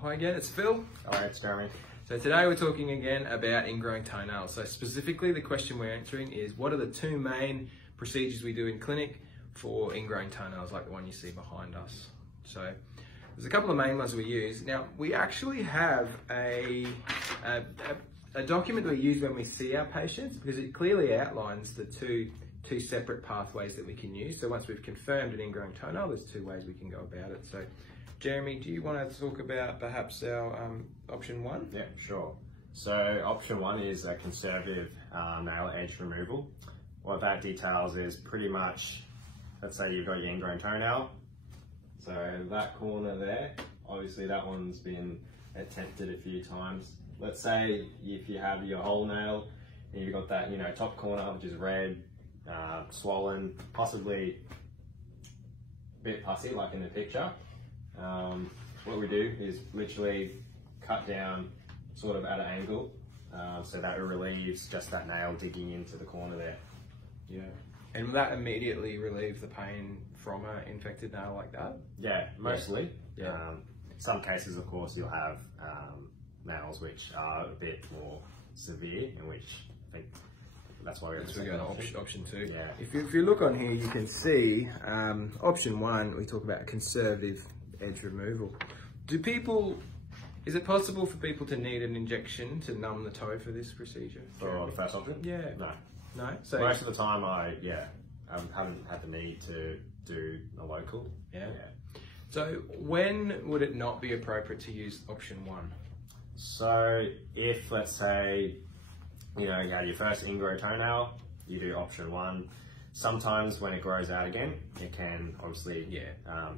Hi again, it's Phil. Alright, it's Jeremy. So today we're talking again about ingrowing toenails. So specifically the question we're answering is, what are the two main procedures we do in clinic for ingrowing toenails like the one you see behind us? So there's a couple of main ones we use. Now we actually have a document we use when we see our patients because it clearly outlines the two separate pathways that we can use. So once we've confirmed an ingrowing toenail, there's two ways we can go about it. So Jeremy, do you want to talk about perhaps our option one? Yeah, sure. So option one is a conservative nail edge removal. What that details is pretty much, let's say you've got your ingrown toenail. So that corner there, obviously that one's been attempted a few times. Let's say if you have your whole nail and you've got that, top corner which is red, swollen, possibly a bit pussy like in the picture. What we do is literally cut down sort of at an angle so that it relieves just that nail digging into the corner there. Yeah. And will that immediately relieve the pain from an infected nail like that? Yeah, mostly. Yeah. Some cases, of course, you'll have nails which are a bit more severe, in which I think that's why we're going to option two. Yeah. If you look on here, you can see option one, we talk about conservative edge removal. Is it possible for people to need an injection to numb the toe for this procedure? For the first option? Yeah. No. No? So most of the time I haven't had the need to do a local. Yeah. So when would it not be appropriate to use option one? So if, let's say, you had your first ingrow toenail, you do option one. Sometimes when it grows out again, it can obviously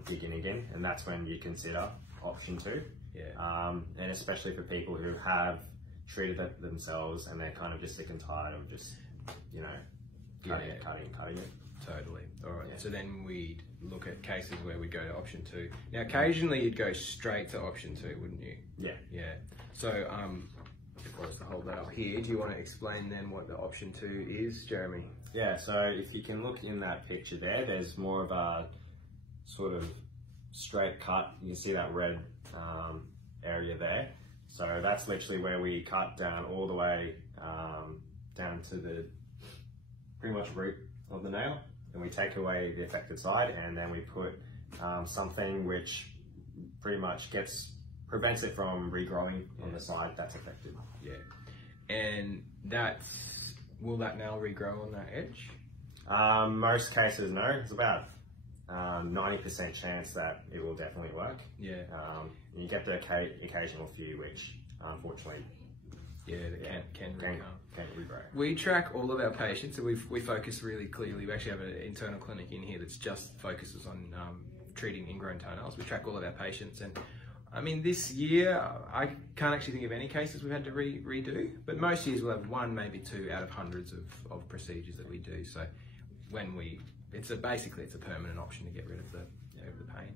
dig in again, and that's when you consider option two. Yeah. And especially for people who have treated it themselves and they're kind of just sick and tired of just, cutting it. Totally. All right. Yeah. So then we'd look at cases where we go to option two. Now, occasionally you'd go straight to option two, wouldn't you? Yeah. Yeah. So, if I was to hold that up here, do you want to explain then what the option two is, Jeremy? Yeah. So if you can look in that picture there, there's more of a sort of straight cut. You can see that red area there. So that's literally where we cut down all the way down to the pretty much root of the nail, and we take away the affected side, and then we put something which pretty much prevents it from regrowing on the side that's affected. Yeah. And will that nail regrow on that edge? Most cases, no. It's about 90% chance that it will definitely work. Yeah. You get the occasional few which unfortunately can regrow. Can regrow. We track all of our patients, and we focus really clearly. We actually have an internal clinic in here that's just focuses on treating ingrown toenails. We track all of our patients, and I mean, this year I can't actually think of any cases we've had to redo, but most years we'll have one, maybe two out of hundreds of procedures that we do. So basically it's a permanent option to get rid of the pain.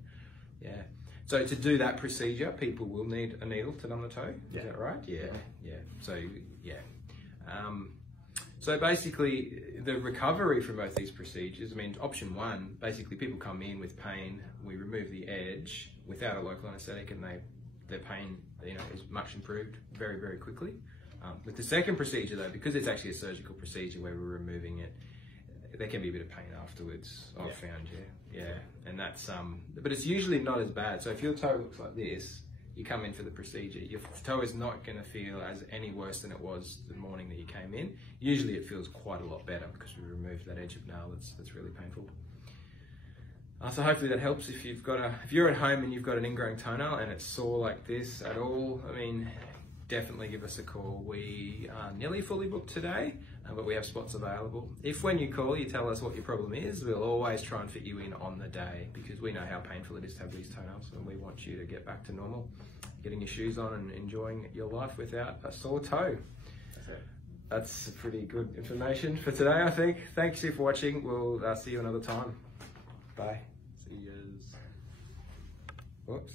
Yeah. So to do that procedure, people will need a needle to numb the toe. Is that right? Yeah. So so basically the recovery from both these procedures, I mean, option one, basically people come in with pain, we remove the edge without a local anesthetic, and their pain is much improved very, very quickly. With the second procedure though, because it's actually a surgical procedure where we're removing it, there can be a bit of pain afterwards, I've found, and that's, but it's usually not as bad. So if your toe looks like this, you come in for the procedure, your toe is not going to feel any worse than it was the morning that you came in. Usually it feels quite a lot better because we removed that edge of nail that's really painful. So hopefully that helps. If you're at home and you've got an ingrowing toenail and it's sore like this at all, I mean, definitely give us a call. We are nearly fully booked today, but we have spots available. If when you call you tell us what your problem is, we'll always try and fit you in on the day, because we know how painful it is to have these toenails, and we want you to get back to normal, getting your shoes on and enjoying your life without a sore toe. That's it. That's pretty good information for today, I think. Thanks for watching. We'll see you another time. Bye. See yous. Whoops.